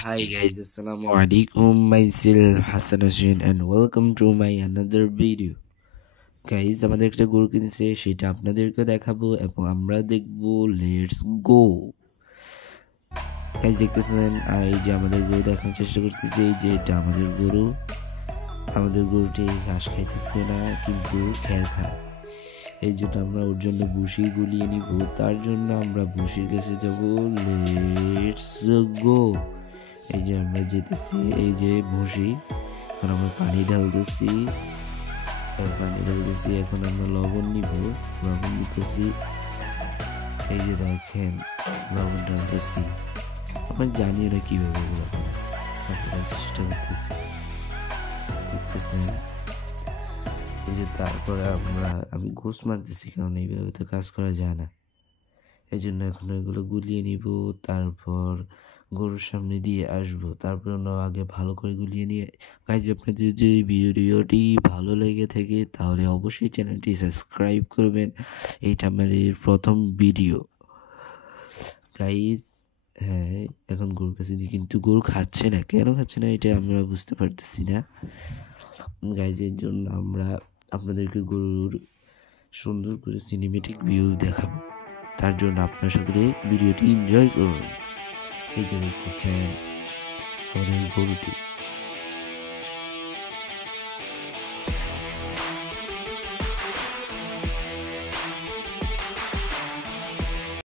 Hi guys, Assalamu alaikum. Myself Hassan Hussein and welcome to my another video. Guys, আমাদের একটা গরু কিনেছে সেটা আপনাদেরকে দেখাবো এবং আমরা দেখবো লেটস গো। গাইজ দেখতেছেন এই যে আমাদের গরু দেখানোর চেষ্টা করতেছে এই যে এটা আমাদের গরু। আমাদের গরুটি ঘাস খাইতেছে না কিন্তু খের খায়, এই জন্য আমরা ওর জন্য ভুসি গুলিয়ে নিব। তার জন্য আমরা ভুসির কাছে যাবো। Let's go. এই যে আমরা যেতেছি, এই যে ভুসি, এখন আমরা পানি ঢালতেছি। এখন আমরা লবণ নিব, লবণ দিতেছি। এই যে দেখেন লবণ ঢালতেছি। আমরা জানি না কিভাবে চেষ্টা করতেছি, দেখতেছেন। এই যে তারপরে আমি ঘুষ মারতেছি, কারণ এইভাবে তো কাজ করা যায় না। এই জন্য এখন এগুলো গুলিয়ে নিব, তারপর গরুর সামনে দিয়ে আসবো। তারপর আগে ভালো করে গুলিয়ে নিয়ে গাইজ, আপনাদের যদি ভিডিওটি ভালো লেগে থাকে তাহলে অবশ্যই চ্যানেলটি সাবস্ক্রাইব করবেন। এইটা আমার প্রথম ভিডিও গাইজ। হ্যাঁ, এখন গরুর কাছে দিই কিন্তু গরু খাচ্ছে না, কেন খাচ্ছে না এটা আমরা বুঝতে পারতেছি না গাইজ। এর জন্য আমরা আপনাদেরকে গরুর সুন্দর করে সিনেমেটিক ভিউ দেখাবো। তার জন্য আপনারা সকলে ভিডিওটি এনজয় করুন। এই যে দেখতেছেন আমাদের গরুটি।